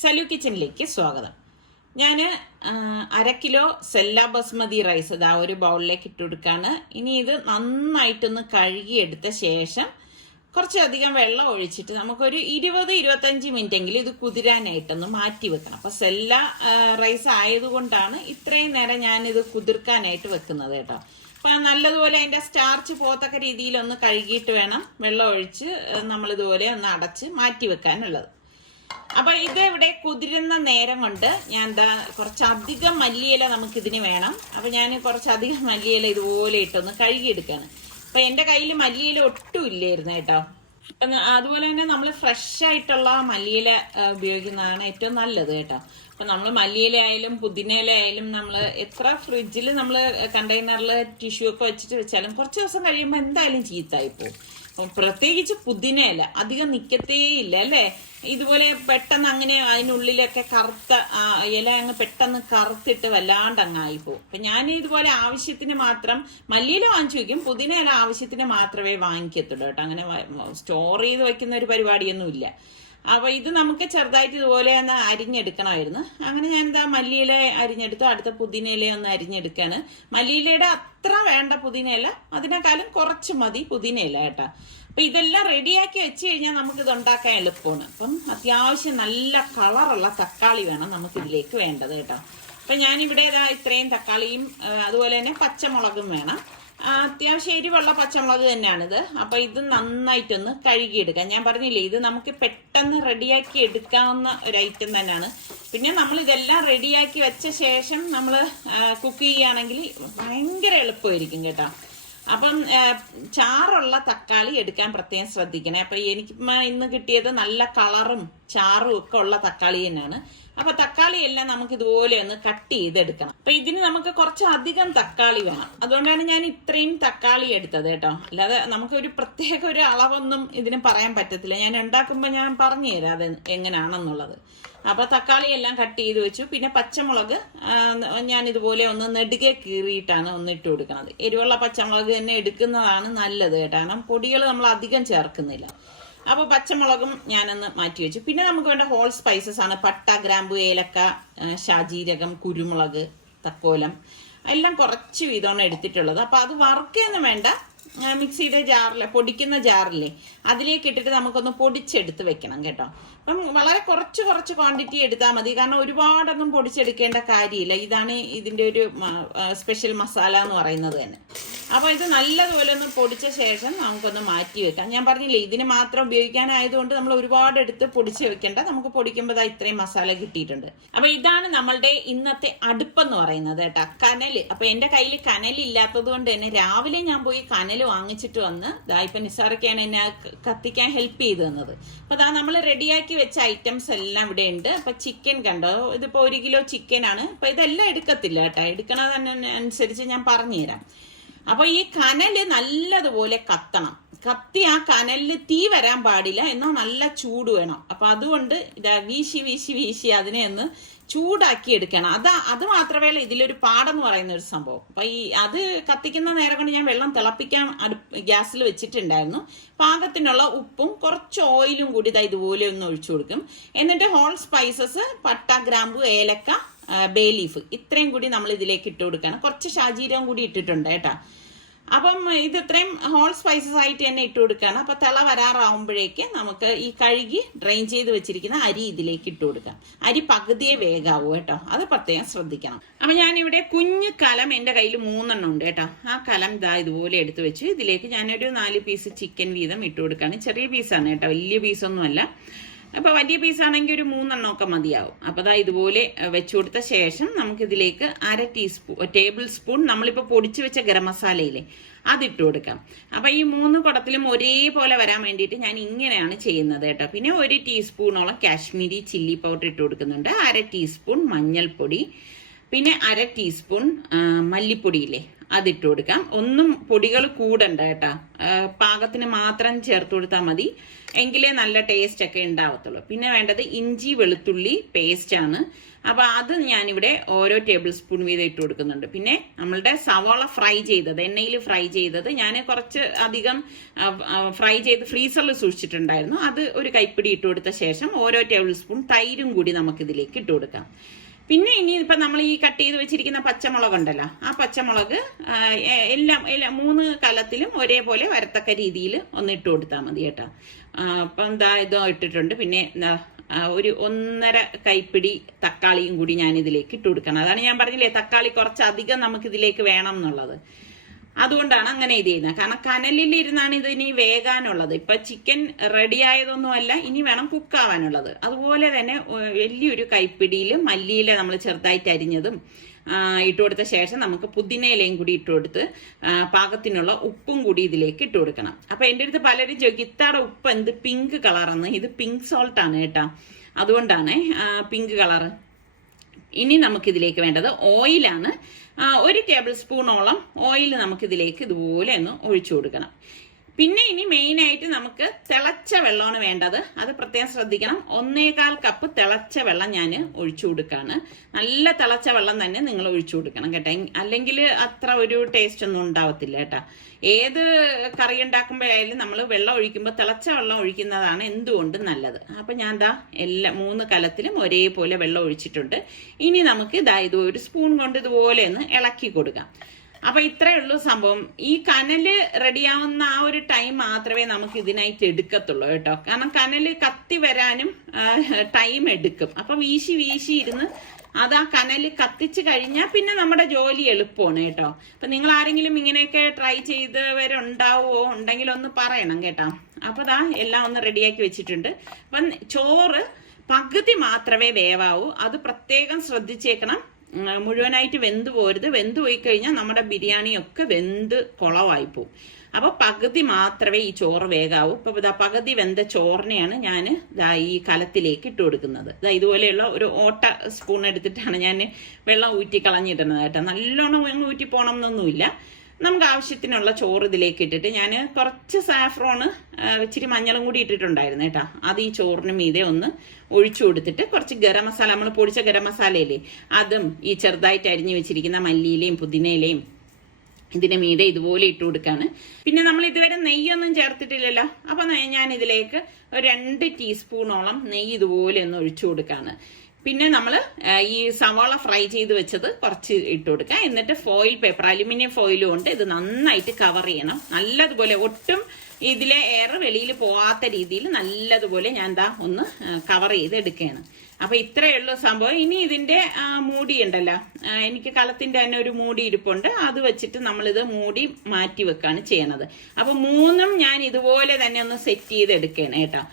സലു കിച്ചണിലേക്ക് സ്വാഗതം. ഞാൻ 1/2 കിലോ സെല്ല ബസ്മതി റൈസ് ഇതാ ഒരു ബൗളിലേക്ക് ഇട്ട് കൊടുക്കുകയാണ്. ഇനി ഇത് നന്നായിട്ടൊന്ന് കഴുകിയെടുത്ത ശേഷം കുറച്ചധികം വെള്ളം ഒഴിച്ചിട്ട് നമുക്കൊരു 20-25 മിനിറ്റെങ്കിലും ഇത് കുതിരാനായിട്ടൊന്ന് മാറ്റി വെക്കണം. അപ്പം സെല്ല റൈസ് ആയതുകൊണ്ടാണ് ഇത്രയും നേരം ഞാനിത് കുതിർക്കാനായിട്ട് വെക്കുന്നത് കേട്ടോ. അപ്പം നല്ലതുപോലെ അതിൻ്റെ സ്റ്റാർച്ച് പോകത്തക്ക രീതിയിലൊന്ന് കഴുകിയിട്ട് വേണം വെള്ളം ഒഴിച്ച് നമ്മളിതുപോലെ ഒന്ന് അടച്ച് മാറ്റി വെക്കാനുള്ളത്. അപ്പൊ ഇത് ഇവിടെ കുതിരുന്ന നേരം കൊണ്ട് ഞാൻ എന്താ കുറച്ചധികം മല്ലിയില നമുക്കിതിന് വേണം. അപ്പൊ ഞാൻ കുറച്ചധികം മല്ലിയില ഇതുപോലെ ഇട്ടൊന്ന് കഴുകിയെടുക്കാണ്. അപ്പൊ എന്റെ കയ്യിൽ മല്ലിയില ഒട്ടും ഇല്ലായിരുന്നു കേട്ടോ. അതുപോലെ തന്നെ നമ്മൾ ഫ്രഷ് ആയിട്ടുള്ള മല്ലിയില ഉപയോഗിക്കുന്നതാണ് ഏറ്റവും നല്ലത് കേട്ടോ. അപ്പൊ നമ്മൾ മല്ലിയില ആയാലും പുതിനയില ആയാലും നമ്മൾ എത്ര ഫ്രിഡ്ജിൽ നമ്മൾ കണ്ടെയ്നറിൽ ടിഷ്യൂ ഒക്കെ വെച്ചിട്ട് വെച്ചാലും കുറച്ച് ദിവസം കഴിയുമ്പോൾ എന്തായാലും ചീത്തായി പോകും. പ്രത്യേകിച്ച് പുതിനയില അധികം നിക്കത്തേ ഇല്ല അല്ലേ. ഇതുപോലെ പെട്ടെന്ന് അങ്ങനെ അതിനുള്ളിലൊക്കെ കറുത്ത ഇല അങ്ങ് പെട്ടെന്ന് കറുത്തിട്ട് വല്ലാണ്ട് അങ്ങായി പോകും. അപ്പൊ ഞാൻ ഇതുപോലെ ആവശ്യത്തിന് മാത്രം മല്ലിയില വാങ്ങിച്ചു വയ്ക്കും, പുതിനയില ആവശ്യത്തിന് മാത്രമേ വാങ്ങിക്കത്തുള്ളൂ കേട്ടോ. അങ്ങനെ സ്റ്റോർ ചെയ്ത് വെക്കുന്ന ഒരു പരിപാടിയൊന്നും ഇല്ല. അപ്പൊ ഇത് നമുക്ക് ചെറുതായിട്ട് ഇതുപോലെ ഒന്ന് അരിഞ്ഞെടുക്കണമായിരുന്നു. അങ്ങനെ ഞാനിതാ മല്ലിയില അരിഞ്ഞെടുത്തു. അടുത്ത പുതിനയില ഒന്ന് അരിഞ്ഞെടുക്കാണ്. മല്ലിയിലയുടെ അത്ര വേണ്ട പുതിനയില, അതിനേക്കാളും കുറച്ച് മതി പുതിനയില കേട്ടോ. അപ്പൊ ഇതെല്ലാം റെഡിയാക്കി വെച്ച് കഴിഞ്ഞാൽ നമുക്ക് ഇത് ഉണ്ടാക്കാൻ എളുപ്പമാണ്. അപ്പം അത്യാവശ്യം നല്ല കളറുള്ള തക്കാളി വേണം നമുക്ക് ഇതിലേക്ക് വേണ്ടത് കേട്ടോ. അപ്പൊ ഞാനിവിടെ ഇത്രയും തക്കാളിയും അതുപോലെ തന്നെ പച്ചമുളകും വേണം. അത്യാവശ്യം എരിവുള്ള പച്ചമുളക് തന്നെയാണിത്. അപ്പൊ ഇത് നന്നായിട്ടൊന്ന് കഴുകിയെടുക്കാം. ഞാൻ പറഞ്ഞില്ലേ, ഇത് നമുക്ക് പെട്ടെന്ന് റെഡിയാക്കി എടുക്കാവുന്ന ഒരു ഐറ്റം തന്നെയാണ്. പിന്നെ നമ്മൾ ഇതെല്ലാം റെഡിയാക്കി വെച്ച ശേഷം നമ്മൾ കുക്ക് ചെയ്യുകയാണെങ്കിൽ ഭയങ്കര എളുപ്പമായിരിക്കും കേട്ടോ. അപ്പം ചാറുള്ള തക്കാളി എടുക്കാൻ പ്രത്യേകം ശ്രദ്ധിക്കണേ. അപ്പൊ എനിക്ക് ഇന്ന് കിട്ടിയത് നല്ല കളറും ചാറും ഒക്കെ ഉള്ള തക്കാളി തന്നെയാണ്. അപ്പൊ തക്കാളി എല്ലാം നമുക്ക് ഇതുപോലെ ഒന്ന് കട്ട് ചെയ്തെടുക്കണം. അപ്പൊ ഇതിന് നമുക്ക് കുറച്ചധികം തക്കാളി വേണം. അതുകൊണ്ടാണ് ഞാൻ ഇത്രയും തക്കാളി എടുത്തത് കേട്ടോ. അല്ലാതെ നമുക്ക് ഒരു പ്രത്യേക ഒരു അളവൊന്നും ഇതിന് പറയാൻ പറ്റത്തില്ല. ഞാൻ ഉണ്ടാക്കുമ്പോൾ ഞാൻ പറഞ്ഞു തരാം അത് എങ്ങനെയാണെന്നുള്ളത്. അപ്പൊ തക്കാളി എല്ലാം കട്ട് ചെയ്ത് വെച്ചു. പിന്നെ പച്ചമുളക് ഞാൻ ഇതുപോലെ ഒന്ന് നെടുകെ കീറിയിട്ടാണ് ഒന്ന് ഇട്ട് കൊടുക്കുന്നത്. എരിവുള്ള പച്ചമുളക് തന്നെ എടുക്കുന്നതാണ് നല്ലത് കേട്ടോ. കാരണം പൊടികൾ നമ്മൾ അധികം ചേർക്കുന്നില്ല. അപ്പൊ പച്ചമുളകും ഞാനൊന്ന് മാറ്റി വെച്ചു. പിന്നെ നമുക്ക് വേണ്ട ഹോൾ സ്പൈസസ് ആണ് പട്ട, ഗ്രാമ്പു, ഏലക്ക, ഷാജീരകം, കുരുമുളക്, തക്കോലം എല്ലാം കുറച്ച് വീതമാണ് എടുത്തിട്ടുള്ളത്. അപ്പൊ അത് വറുക്കൊന്നും വേണ്ട. മിക്സിയുടെ ജാറിലെ പൊടിക്കുന്ന ജാറില്ലേ അതിലേക്ക് ഇട്ടിട്ട് നമുക്കൊന്ന് പൊടിച്ചെടുത്ത് വെക്കണം കേട്ടോ. അപ്പം വളരെ കുറച്ച് ക്വാണ്ടിറ്റി എടുത്താൽ മതി. കാരണം ഒരുപാടൊന്നും പൊടിച്ചെടുക്കേണ്ട കാര്യമില്ല. ഇതാണ് ഇതിന്റെ ഒരു സ്പെഷ്യൽ മസാല എന്ന് പറയുന്നത് തന്നെ. അപ്പൊ ഇത് നല്ലതുപോലെ ഒന്ന് പൊടിച്ച ശേഷം നമുക്കൊന്ന് മാറ്റി വെക്കാം. ഞാൻ പറഞ്ഞില്ലേ, ഇതിന് മാത്രം ഉപയോഗിക്കാനായതുകൊണ്ട് നമ്മൾ ഒരുപാട് എടുത്ത് പൊടിച്ച് വെക്കേണ്ട. നമുക്ക് പൊടിക്കുമ്പോൾ ഇത്രയും മസാല കിട്ടിയിട്ടുണ്ട്. അപ്പൊ ഇതാണ് നമ്മളുടെ ഇന്നത്തെ അടുപ്പെന്ന് പറയുന്നത് കേട്ടോ, കനല്. അപ്പൊ എന്റെ കയ്യിൽ കനലില്ലാത്തത് കൊണ്ട് തന്നെ രാവിലെ ഞാൻ പോയി കനല് വാങ്ങിച്ചിട്ട് വന്ന് ഇപ്പൊ നിസാറൊക്കെയാണ് എന്നെ കത്തിക്കാൻ ഹെൽപ്പ് ചെയ്ത് തന്നത്. അപ്പൊ നമ്മൾ റെഡിയാക്കി വെച്ച ഐറ്റംസ് എല്ലാം ഇവിടെ ഉണ്ട്. അപ്പൊ ചിക്കൻ കണ്ടോ, ഇതിപ്പോ 1 കിലോ ചിക്കൻ ആണ്. അപ്പൊ ഇതെല്ലാം എടുക്കത്തില്ല കേട്ടോ, എടുക്കണത് അനുസരിച്ച് ഞാൻ പറഞ്ഞുതരാം. അപ്പൊ ഈ കനല് നല്ലതുപോലെ കത്തണം. കത്തി ആ കനലില് തീ വരാൻ പാടില്ല, എന്നാൽ നല്ല ചൂട് വേണം. അപ്പൊ അതുകൊണ്ട് വീശി അതിനെ ഒന്ന് ചൂടാക്കി എടുക്കണം. അത് മാത്രമേ ഇതിലൊരു പാടെന്ന് പറയുന്ന ഒരു സംഭവം. അപ്പൊ അത് കത്തിക്കുന്ന നേരം കൊണ്ട് ഞാൻ വെള്ളം തിളപ്പിക്കാൻ ഗ്യാസിൽ വെച്ചിട്ടുണ്ടായിരുന്നു. പാകത്തിനുള്ള ഉപ്പും കുറച്ച് ഓയിലും കൂടി ഇതുപോലെ ഒന്ന് ഒഴിച്ചു കൊടുക്കും. എന്നിട്ട് ഹോൾ സ്പൈസസ് പട്ട, ഗ്രാമ്പു, ഏലക്ക, ബേ ലീഫ് ഇത്രയും കൂടി നമ്മൾ ഇതിലേക്ക് ഇട്ട് കൊടുക്കണം. കുറച്ച് ഷാജീരകം കൂടി ഇട്ടിട്ടുണ്ട് കേട്ടോ. അപ്പം ഇത് ഇത്രയും ഹോൾ സ്പൈസസ് ആയിട്ട് തന്നെ ഇട്ട് കൊടുക്കുകയാണ്. അപ്പൊ തിള വരാറാവുമ്പോഴേക്ക് നമുക്ക് ഈ കഴുകി ഡ്രെയിൻ ചെയ്ത് വെച്ചിരിക്കുന്ന അരി ഇതിലേക്ക് ഇട്ട് കൊടുക്കാം. അരി പകുതിയെ വേഗാവൂ കേട്ടോ, അത് പ്രത്യേകം ശ്രദ്ധിക്കണം. അപ്പൊ ഞാനിവിടെ കുഞ്ഞു കലം എന്റെ കയ്യിൽ 3 ഉണ്ട് കേട്ടോ. ആ കലം ഇതുപോലെ എടുത്തു വെച്ച് ഇതിലേക്ക് ഞാനൊരു 4 പീസ് ചിക്കൻ വീതം ഇട്ട് കൊടുക്കുകയാണ്. ചെറിയ പീസാണ് കേട്ടോ, വലിയ പീസൊന്നുമല്ല. അപ്പൊ വലിയ പീസാണെങ്കിൽ ഒരു 3 ഒക്കെ മതിയാവും. അപ്പൊ ഇതുപോലെ വെച്ചു കൊടുത്ത ശേഷം നമുക്ക് ഇതിലേക്ക് 1/2 ടേബിൾ സ്പൂൺ നമ്മളിപ്പോ പൊടിച്ചു വെച്ച ഗരം മസാലയില്ലേ അതിട്ട് കൊടുക്കാം. അപ്പൊ ഈ 3 കുടത്തിലും ഒരേപോലെ വരാൻ വേണ്ടിയിട്ട് ഞാൻ ഇങ്ങനെയാണ് ചെയ്യുന്നത് കേട്ടോ. പിന്നെ 1 ടീസ്പൂണോളം കാശ്മീരി ചില്ലി പൗഡർ ഇട്ട് കൊടുക്കുന്നുണ്ട്. 1/2 ടീസ്പൂൺ മഞ്ഞൾപ്പൊടി, പിന്നെ 1/2 ടീസ്പൂൺ മല്ലിപ്പൊടിയില്ലേ അതിട്ട് കൊടുക്കാം. ഒന്നും പൊടികൾ കൂടണ്ട കേട്ടോ, പാകത്തിന് മാത്രം ചേർത്ത് കൊടുത്താൽ മതി, എങ്കിലേ നല്ല ടേസ്റ്റ് ഒക്കെ ഉണ്ടാവത്തുള്ളൂ. പിന്നെ വേണ്ടത് ഇഞ്ചി വെളുത്തുള്ളി പേസ്റ്റ് ആണ്. അപ്പൊ അത് ഞാനിവിടെ ഓരോ ടേബിൾ സ്പൂൺ വീതം ഇട്ട് കൊടുക്കുന്നുണ്ട്. പിന്നെ നമ്മളുടെ സവാള ഫ്രൈ ചെയ്തത്, എണ്ണയിൽ ഫ്രൈ ചെയ്തത് ഞാൻ കുറച്ച് അധികം ഫ്രൈ ചെയ്ത് ഫ്രീസറിൽ സൂക്ഷിച്ചിട്ടുണ്ടായിരുന്നു. അത് ഒരു കൈപ്പിടി ഇട്ട് കൊടുത്ത ശേഷം ഓരോ ടേബിൾ സ്പൂൺ തൈരും കൂടി നമുക്കിതിലേക്ക് ഇട്ട് കൊടുക്കാം. പിന്നെ ഇനി ഇപ്പൊ നമ്മൾ ഈ കട്ട് ചെയ്ത് വെച്ചിരിക്കുന്ന പച്ചമുളക് ഉണ്ടല്ലോ, ആ പച്ചമുളക് എല്ലാം 3 കലത്തിലും ഒരേപോലെ വരത്തക്ക രീതിയിൽ ഒന്ന് ഇട്ട് കൊടുത്താൽ മതി കേട്ടോ. അപ്പൊ എന്താ ഇതോ ഇട്ടിട്ടുണ്ട്. പിന്നെ ഒരു 1.5 കൈപ്പിടി തക്കാളിയും കൂടി ഞാൻ ഇതിലേക്ക് ഇട്ട് കൊടുക്കണം. അതാണ് ഞാൻ പറഞ്ഞില്ലേ, തക്കാളി കുറച്ചധികം നമുക്ക് ഇതിലേക്ക് വേണം എന്നുള്ളത്. അതുകൊണ്ടാണ് അങ്ങനെ ഇത് ചെയ്യുന്നത്. കാരണം കനലിൽ ഇരുന്നാണ് ഇത് ഇനി വേകാനുള്ളത്. ഇപ്പൊ ചിക്കൻ റെഡി ആയതൊന്നുമല്ല, ഇനി വേണം കുക്കാവാനുള്ളത്. അതുപോലെ തന്നെ വലിയൊരു കൈപ്പിടിയിൽ മല്ലിയില നമ്മൾ ചെറുതായിട്ട് അരിഞ്ഞതും ഇട്ട് കൊടുത്ത ശേഷം നമുക്ക് പുതിനയിലയും കൂടി ഇട്ട് കൊടുത്ത് പാകത്തിനുള്ള ഉപ്പും കൂടി ഇതിലേക്ക് ഇട്ട് കൊടുക്കണം. അപ്പൊ എൻ്റെ അടുത്ത് പലരും ചോദിക്കും, ഇത്താടെ ഉപ്പ് എന്ത് പിങ്ക് കളറെന്ന്. ഇത് പിങ്ക് സോൾട്ട് ആണ് കേട്ടോ, അതുകൊണ്ടാണ് പിങ്ക് കളറ്. ഇനി നമുക്കിതിലേക്ക് വേണ്ടത് ഓയിലാണ്. 1 ടേബിൾ സ്പൂണോളം ഓയിൽ നമുക്കിതിലേക്ക് ഇതുപോലെ ഒന്ന് ഒഴിച്ചു കൊടുക്കണം. പിന്നെ ഇനി മെയിനായിട്ട് നമുക്ക് തിളച്ച വെള്ളമാണ് വേണ്ടത്. അത് പ്രത്യേകം ശ്രദ്ധിക്കണം. 1.25 കപ്പ് തിളച്ച വെള്ളം ഞാൻ ഒഴിച്ചു കൊടുക്കാണ്. നല്ല തിളച്ച വെള്ളം തന്നെ നിങ്ങൾ ഒഴിച്ചു കൊടുക്കണം കേട്ടോ, അല്ലെങ്കിൽ അത്ര ഒരു ടേസ്റ്റ് ഒന്നും ഉണ്ടാവത്തില്ല കേട്ടോ. ഏത് കറി ഉണ്ടാക്കുമ്പോഴായാലും നമ്മൾ വെള്ളം ഒഴിക്കുമ്പോൾ തിളച്ച വെള്ളം ഒഴിക്കുന്നതാണ് എന്തുകൊണ്ടും നല്ലത്. അപ്പൊ ഞാൻ ദാ 3 കലത്തിലും ഒരേപോലെ വെള്ളം ഒഴിച്ചിട്ടുണ്ട്. ഇനി നമുക്ക് ഇത് 1 സ്പൂൺ കൊണ്ട് ഇതുപോലെ ഒന്ന് ഇളക്കി കൊടുക്കാം. അപ്പൊ ഇത്രയേ ഉള്ളൂ സംഭവം. ഈ കനല് റെഡിയാവുന്ന ആ ഒരു ടൈം മാത്രമേ നമുക്ക് ഇതിനായിട്ട് എടുക്കത്തുള്ളൂ കേട്ടോ. കാരണം കനല് കത്തി വരാനും ടൈം എടുക്കും. അപ്പൊ വീശി ഇരുന്ന് അത് ആ കനല് കത്തിച്ച് കഴിഞ്ഞാൽ പിന്നെ നമ്മുടെ ജോലി എളുപ്പമാണ് കേട്ടോ. അപ്പൊ നിങ്ങൾ ആരെങ്കിലും ഇങ്ങനെയൊക്കെ ട്രൈ ചെയ്തവരുണ്ടാവോ, ഉണ്ടെങ്കിൽ ഒന്ന് പറയണം കേട്ടോ. അപ്പൊ ദാ എല്ലാം ഒന്ന് റെഡിയാക്കി വെച്ചിട്ടുണ്ട്. അപ്പം ചോറ് പകുതി മാത്രമേ വേവാവൂ, അത് പ്രത്യേകം ശ്രദ്ധിച്ചേക്കണം. മുഴുവനായിട്ട് വെന്ത് പോരുത്. വെന്ത് പോയി കഴിഞ്ഞാൽ നമ്മുടെ ബിരിയാണിയൊക്കെ വെന്ത് കുളമായി പോവും. അപ്പൊ പകുതി മാത്രമേ ഈ ചോറ് വേകാവൂ. ഇപ്പൊ പകുതി വെന്ത ചോറിനെയാണ് ഞാൻ ഈ കലത്തിലേക്ക് ഇട്ട് കൊടുക്കുന്നത്. ഇതുപോലെയുള്ള ഒരു ഓട്ട സ്പൂൺ എടുത്തിട്ടാണ് ഞാൻ വെള്ളം ഊറ്റി കളഞ്ഞിടുന്നത് കേട്ടോ. നല്ലോണം ഊറ്റി പോകണം എന്നൊന്നുമില്ല. നമുക്ക് ആവശ്യത്തിനുള്ള ചോറ് ഇതിലേക്ക് ഇട്ടിട്ട് ഞാൻ കുറച്ച് സാഫ്രോണ് ഇച്ചിരി മഞ്ഞളും കൂടി ഇട്ടിട്ടുണ്ടായിരുന്നു കേട്ടോ. അത് ഈ ചോറിന് മീതെ ഒന്ന് ഒഴിച്ചു കൊടുത്തിട്ട് കുറച്ച് ഗരം മസാല, നമ്മൾ പൊടിച്ച ഗരം മസാലയില്ലേ, അതും ഈ ചെറുതായിട്ട് അരിഞ്ഞു വെച്ചിരിക്കുന്ന മല്ലിയിലയും പുതിനയിലയും ഇതിന് മീതെ ഇതുപോലെ ഇട്ട് കൊടുക്കാണ്. പിന്നെ നമ്മൾ ഇതുവരെ നെയ്യൊന്നും ചേർത്തിട്ടില്ലല്ലോ. അപ്പൊ ഞാൻ ഇതിലേക്ക് ഒരു 2 ടീസ്പൂണോളം നെയ്യ് ഇതുപോലെ ഒന്ന് ഒഴിച്ചു കൊടുക്കാണ്. പിന്നെ നമ്മൾ ഈ സവാള ഫ്രൈ ചെയ്ത് വെച്ചത് കുറച്ച് ഇട്ട് കൊടുക്കുക. എന്നിട്ട് ഫോയിൽ പേപ്പർ, അലുമിനിയം ഫോയിൽ കൊണ്ട് ഇത് നന്നായിട്ട് കവർ ചെയ്യണം. നല്ലതുപോലെ ഒട്ടും ഇതിലെ എയർ വെളിയിൽ പോകാത്ത രീതിയിൽ നല്ലതുപോലെ ഞാൻ ഒന്ന് കവർ ചെയ്ത് എടുക്കുകയാണ്. അപ്പൊ ഇത്രയേ ഉള്ളൂ സംഭവം. ഇനി ഇതിന്റെ മൂടി ഉണ്ടല്ലോ, എനിക്ക് കലത്തിന്റെ തന്നെ ഒരു മൂടി ഇരിപ്പുണ്ട്. അത് വെച്ചിട്ട് നമ്മളിത് മൂടി മാറ്റി വെക്കാണ് ചെയ്യണത്. അപ്പൊ 3ഉം ഞാൻ ഇതുപോലെ തന്നെ ഒന്ന് സെറ്റ് ചെയ്ത് എടുക്കുകയാണ് കേട്ടോ.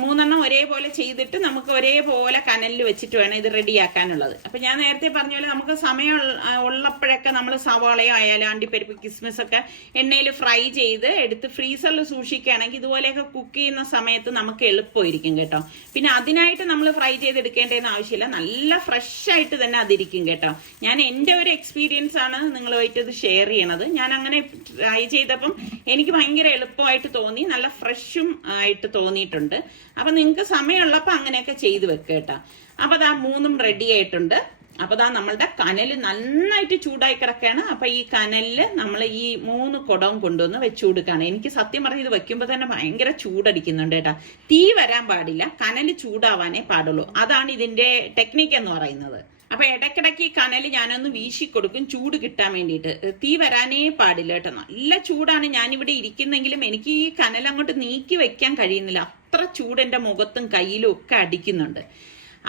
3 ഒരേപോലെ ചെയ്തിട്ട് നമുക്ക് ഒരേപോലെ കനലിൽ വെച്ചിട്ട് വേണം ഇത് റെഡിയാക്കാനുള്ളത്. അപ്പൊ ഞാൻ നേരത്തെ പറഞ്ഞ പോലെ നമുക്ക് സമയം ഉള്ളപ്പോഴൊക്കെ നമ്മൾ സവാളയോ ആയാലും അണ്ടിപ്പരിപ്പ് കിസ്മിസ് ഒക്കെ എണ്ണയിൽ ഫ്രൈ ചെയ്ത് എടുത്ത് ഫ്രീസറിൽ സൂക്ഷിക്കുകയാണെങ്കിൽ ഇതുപോലെയൊക്കെ കുക്ക് ചെയ്യുന്ന സമയത്ത് നമുക്ക് എളുപ്പമായിരിക്കും കേട്ടോ. പിന്നെ അതിനായിട്ട് നമ്മൾ ഫ്രൈ ചെയ്തെടുക്കേണ്ടതെന്ന് ആവശ്യമില്ല, നല്ല ഫ്രഷ് ആയിട്ട് തന്നെ അതിരിക്കും കേട്ടോ. ഞാൻ എൻ്റെ ഒരു എക്സ്പീരിയൻസ് ആണ് നിങ്ങളുമായിട്ട് ഇത് ഷെയർ ചെയ്യണത്. ഞാൻ അങ്ങനെ ട്രൈ ചെയ്തപ്പം എനിക്ക് ഭയങ്കര എളുപ്പമായിട്ട് തോന്നി, നല്ല ഫ്രഷും ആയിട്ട് തോന്നി. അപ്പൊ നിങ്ങൾക്ക് സമയമുള്ളപ്പോ അങ്ങനെയൊക്കെ ചെയ്ത് വെക്കുക കേട്ടോ. അപ്പൊ ദാ 3ഉം റെഡി ആയിട്ടുണ്ട്. അപ്പൊ ദാ നമ്മളുടെ കനല് നന്നായിട്ട് ചൂടായി കിടക്കുകയാണ്. അപ്പൊ ഈ കനലില് നമ്മൾ ഈ 3 കുടവും കൊണ്ടുവന്ന് വെച്ചു കൊടുക്കുകയാണ്. എനിക്ക് സത്യം പറഞ്ഞ് ഇത് വെക്കുമ്പോ തന്നെ ഭയങ്കര ചൂടടിക്കുന്നുണ്ട് കേട്ടോ. തീ വരാൻ പാടില്ല, കനല് ചൂടാവാനേ പാടുള്ളൂ. അതാണ് ഇതിന്റെ ടെക്നിക്ക് എന്ന് പറയുന്നത്. അപ്പൊ ഇടയ്ക്കിടയ്ക്ക് ഈ കനല് ഞാനൊന്ന് വീശി കൊടുക്കും, ചൂട് കിട്ടാൻ വേണ്ടിയിട്ട്. തീ വരാനേ പാടില്ല കേട്ടോ. നല്ല ചൂടാണ്. ഞാനിവിടെ ഇരിക്കുന്നെങ്കിലും എനിക്ക് ഈ കനൽ അങ്ങോട്ട് നീക്കി വെക്കാൻ കഴിയുന്നില്ല. അത്ര ചൂട് എൻ്റെ മുഖത്തും കയ്യിലും ഒക്കെ അടിക്കുന്നുണ്ട്.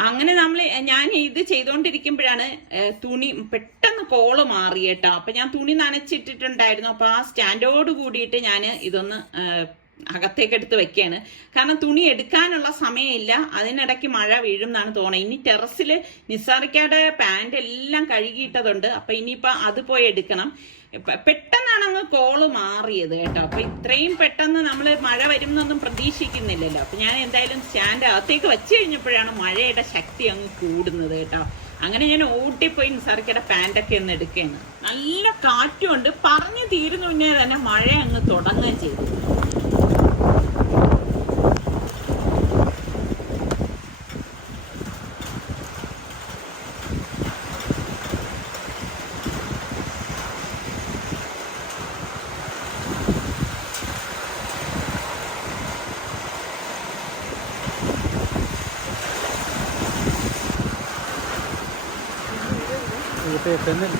അങ്ങനെ ഞാൻ ഇത് ചെയ്തുകൊണ്ടിരിക്കുമ്പോഴാണ് തുണി പെട്ടെന്ന് കോള് മാറി കേട്ടോ. അപ്പൊ ഞാൻ തുണി നനച്ചിട്ടിട്ടുണ്ടായിരുന്നു. അപ്പൊ ആ സ്റ്റാൻഡോട് കൂടിയിട്ട് ഞാൻ ഇതൊന്ന് അകത്തേക്ക് എടുത്ത് വെക്കുകയാണ്. കാരണം തുണി എടുക്കാനുള്ള സമയമില്ല, അതിനിടയ്ക്ക് മഴ വീഴും എന്നാണ് തോന്നുന്നത്. ഇനി ടെറസിൽ നിസാറിക്കയുടെ പാൻറ് എല്ലാം കഴുകിയിട്ടതുണ്ട്. അപ്പൊ ഇനിയിപ്പോൾ അത് പോയി എടുക്കണം. പെട്ടെന്നാണ് അങ്ങ് കോള് മാറിയത് കേട്ടോ. അപ്പൊ ഇത്രയും പെട്ടെന്ന് നമ്മൾ മഴ വരുമെന്നൊന്നും പ്രതീക്ഷിക്കുന്നില്ലല്ലോ. അപ്പൊ ഞാൻ എന്തായാലും സ്റ്റാൻഡ് അകത്തേക്ക് വെച്ച് കഴിഞ്ഞപ്പോഴാണ് മഴയുടെ ശക്തി അങ്ങ് കൂടുന്നത് കേട്ടോ. അങ്ങനെ ഞാൻ ഓട്ടിപ്പോയി നിസാറിക്കയുടെ പാൻറ്റൊക്കെ ഒന്ന് എടുക്കുകയാണ്. നല്ല കാറ്റുമുണ്ട്. പറഞ്ഞു തീരുന്നു മുന്നേ തന്നെ മഴ അങ്ങ് തുടങ്ങുകയും ചെയ്തു. Penel.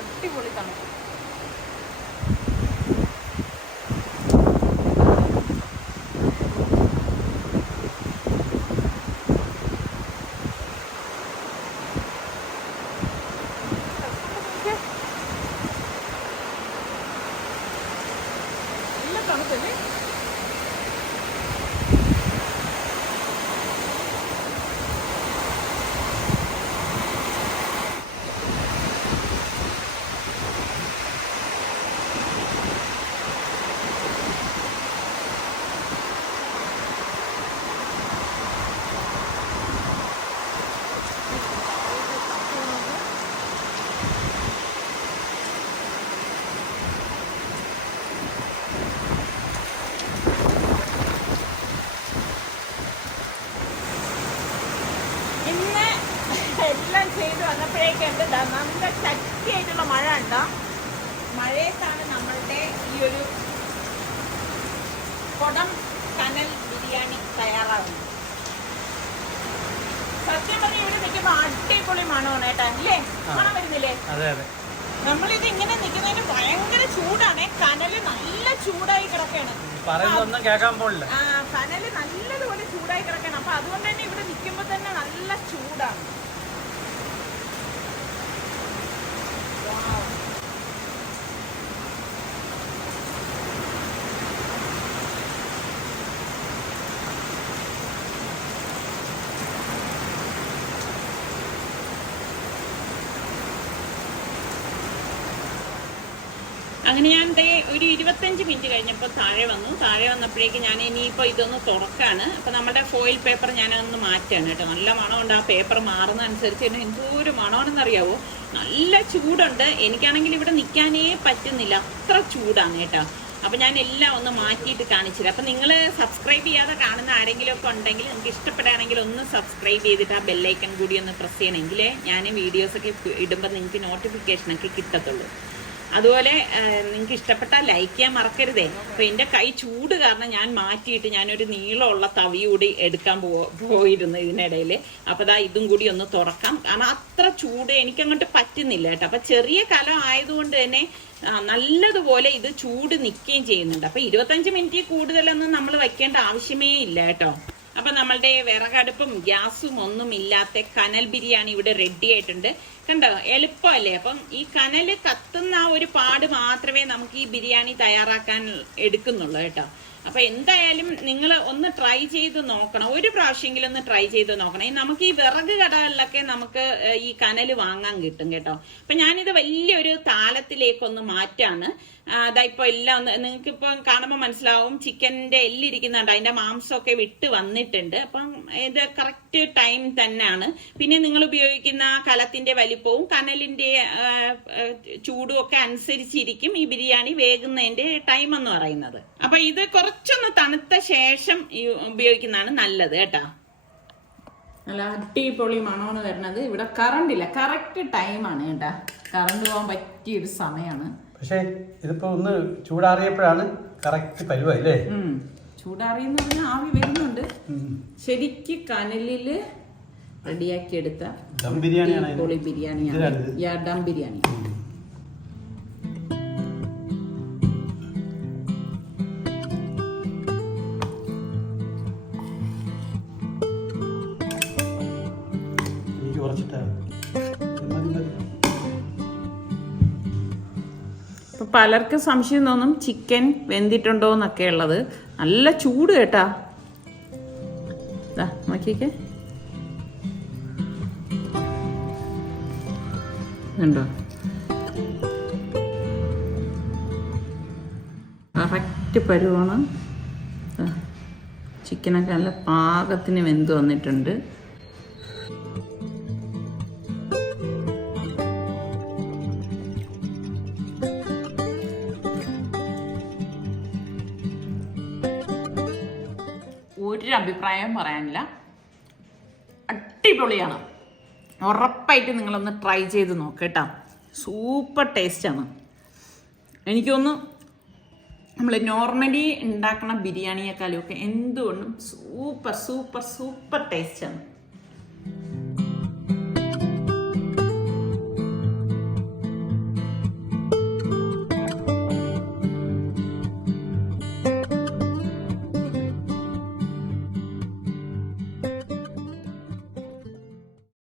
അടിപൊളി തണുപ്പ്. തണുപ്പല്ലേ? എല്ലാം ചെയ്ത് വന്നപ്പോഴേക്കുണ്ട് നല്ല ശക്തിയായിട്ടുള്ള മഴ ഉണ്ടോ. മഴയത്താണ് നമ്മളുടെ ഈ ഒരു കുടം കനൽ ബിരിയാണി തയ്യാറാവുന്നത്. സത്യം പറഞ്ഞാൽ ഇവിടെ നിൽക്കുമ്പോൾ അടിപൊളി മണമാണ് കേട്ടോ. അല്ലേ? മണം വരുന്നില്ലേ? നമ്മളിത് ഇങ്ങനെ നിൽക്കുന്നതിന് ഭയങ്കര ചൂടാണ്. കനല് നല്ല ചൂടായി കിടക്കാണ്. കനല് നല്ലതുപോലെ ചൂടായി കിടക്കാണ്. അപ്പൊ അതുകൊണ്ട് തന്നെ ഇവിടെ നിൽക്കുമ്പോ തന്നെ നല്ല ചൂടാണ്. അങ്ങനെ ഞാൻ ഒരു 25 മിനിറ്റ് കഴിഞ്ഞപ്പോൾ താഴെ വന്നപ്പോഴേക്ക് ഞാൻ ഇനിയിപ്പോൾ ഇതൊന്ന് തുറക്കാണ്. അപ്പം നമ്മുടെ ഫോയിൽ പേപ്പർ ഞാനൊന്ന് മാറ്റാണ് കേട്ടോ. നല്ല മണമുണ്ട്. ആ പേപ്പർ മാറുന്ന അനുസരിച്ച് തന്നെ എന്തോരു മണമാണെന്നറിയാവോ. നല്ല ചൂടുണ്ട്. എനിക്കാണെങ്കിൽ ഇവിടെ നിൽക്കാനേ പറ്റുന്നില്ല, അത്ര ചൂടാണ് കേട്ടോ. അപ്പം ഞാൻ എല്ലാം ഒന്ന് മാറ്റിയിട്ട് കാണിച്ചില്ല. അപ്പം നിങ്ങൾ സബ്സ്ക്രൈബ് ചെയ്യാതെ കാണുന്ന ആരെങ്കിലും ഒക്കെ ഉണ്ടെങ്കിൽ നിങ്ങൾക്ക് ഇഷ്ടപ്പെടുകയാണെങ്കിൽ ഒന്ന് സബ്സ്ക്രൈബ് ചെയ്തിട്ട് ആ ബെല്ലൈക്കൺ കൂടി ഒന്ന് പ്രസ് ചെയ്യണമെങ്കിൽ ഞാൻ വീഡിയോസൊക്കെ ഇടുമ്പോൾ നിങ്ങൾക്ക് നോട്ടിഫിക്കേഷനൊക്കെ കിട്ടത്തുള്ളൂ. അതുപോലെ നിങ്ങൾക്ക് ഇഷ്ടപ്പെട്ടാൽ ലൈക്ക് ചെയ്യാൻ മറക്കരുതേ. അപ്പോൾ എൻ്റെ കൈ ചൂട് കാരണം ഞാൻ മാറ്റിയിട്ട് ഞാനൊരു നീളമുള്ള തവി കൂടി എടുക്കാൻ പോയിരുന്നു ഇതിനിടയിൽ. അപ്പോൾ ദാ ഇതും കൂടി ഒന്ന് തുറക്കാം. കാരണം അത്ര ചൂട് എനിക്കങ്ങോട്ട് പറ്റുന്നില്ല കേട്ടോ. അപ്പം ചെറിയ കലം ആയതുകൊണ്ട് തന്നെ നല്ലതുപോലെ ഇത് ചൂട് നിൽക്കുകയും ചെയ്യുന്നുണ്ട്. അപ്പം 25 മിനിറ്റ് കൂടുതലൊന്നും നമ്മൾ വയ്ക്കേണ്ട ആവശ്യമേ ഇല്ല കേട്ടോ. അപ്പം നമ്മളുടെ വിറകടുപ്പും ഗ്യാസും ഒന്നും ഇല്ലാത്ത കനൽ ബിരിയാണി ഇവിടെ റെഡി ആയിട്ടുണ്ട്. കണ്ടോ, എളുപ്പമല്ലേ? അപ്പം ഈ കനല് കത്തുന്ന ആ ഒരു പാട് മാത്രമേ നമുക്ക് ഈ ബിരിയാണി തയ്യാറാക്കാൻ എടുക്കുന്നുള്ളൂ കേട്ടോ. അപ്പൊ എന്തായാലും നിങ്ങൾ ഒന്ന് ട്രൈ ചെയ്ത് നോക്കണം, ഒരു പ്രാവശ്യമെങ്കിലും ഒന്ന് ട്രൈ ചെയ്ത് നോക്കണം. നമുക്ക് ഈ വിറക് കടകളിലൊക്കെ നമുക്ക് ഈ കനല് വാങ്ങാൻ കിട്ടും കേട്ടോ. അപ്പൊ ഞാനിത് വലിയൊരു താലത്തിലേക്കൊന്ന് മാറ്റാണ്. ഇപ്പൊ എല്ലാം ഒന്ന് നിങ്ങൾക്ക് ഇപ്പൊ കാണുമ്പോൾ മനസ്സിലാവും. ചിക്കൻ്റെ എല്ലിരിക്കുന്നുണ്ട്, അതിന്റെ മാംസമൊക്കെ വിട്ട് വന്നിട്ടുണ്ട്. അപ്പം ഇത് കറക്റ്റ് ടൈം തന്നെയാണ്. പിന്നെ നിങ്ങൾ ഉപയോഗിക്കുന്ന കലത്തിന്റെ വലിപ്പവും കനലിന്റെ ചൂടും ഒക്കെ അനുസരിച്ചിരിക്കും ഈ ബിരിയാണി വേകുന്നതിന്റെ ടൈം എന്ന് പറയുന്നത്. അപ്പൊ ഇത് കുറച്ചൊന്ന് തണുത്ത ശേഷം ഉപയോഗിക്കുന്നതാണ് നല്ലത് കേട്ടോ. നല്ല അടിപൊളി മണമാണ് വരുന്നത്. ഇവിടെ കറണ്ട് ഇല്ല, കറക്റ്റ് ടൈമാണ് കേട്ടാ. കറണ്ട് പോകാൻ പറ്റിയൊരു സമയമാണ്. പക്ഷേ ഇതിപ്പോ ഒന്ന് ചൂടാറിയപ്പോഴാണ് കറക്റ്റ് പരുവല്ലേ. ചൂടാറിയെന്ന് പറഞ്ഞാൽ ആവി വരുന്നുണ്ട്. ശരിക്ക് കനലില് റെഡിയാക്കി എടുത്ത ദം ബിരിയാണിയാണ്. ദം ബിരിയാണി. കുറച്ചിട്ടാണ്. മതി മതി. ഇപ്പം പലർക്കും സംശയം തോന്നും ചിക്കൻ വെന്തിട്ടുണ്ടോ എന്നൊക്കെ ഉള്ളത്. നല്ല ചൂട് കേട്ടാ. നോക്കിക്കേ, ഉണ്ടോ? കറക്റ്റ് പരുവാണ്. ചിക്കനൊക്കെ നല്ല പാകത്തിന് വെന്ത് വന്നിട്ടുണ്ട്. ഒരു അഭിപ്രായം പറയാനില്ല, അടിപൊളിയാണ്. ഉറപ്പായിട്ട് നിങ്ങളൊന്ന് ട്രൈ ചെയ്ത് നോക്കേട്ടോ. സൂപ്പർ ടേസ്റ്റാണ്. എനിക്ക് തോന്നുന്നു നമ്മൾ നോർമലി ഉണ്ടാക്കുന്ന ബിരിയാണിയെക്കാളും ഒക്കെ എന്തുകൊണ്ടും സൂപ്പർ സൂപ്പർ സൂപ്പർ ടേസ്റ്റാണ്.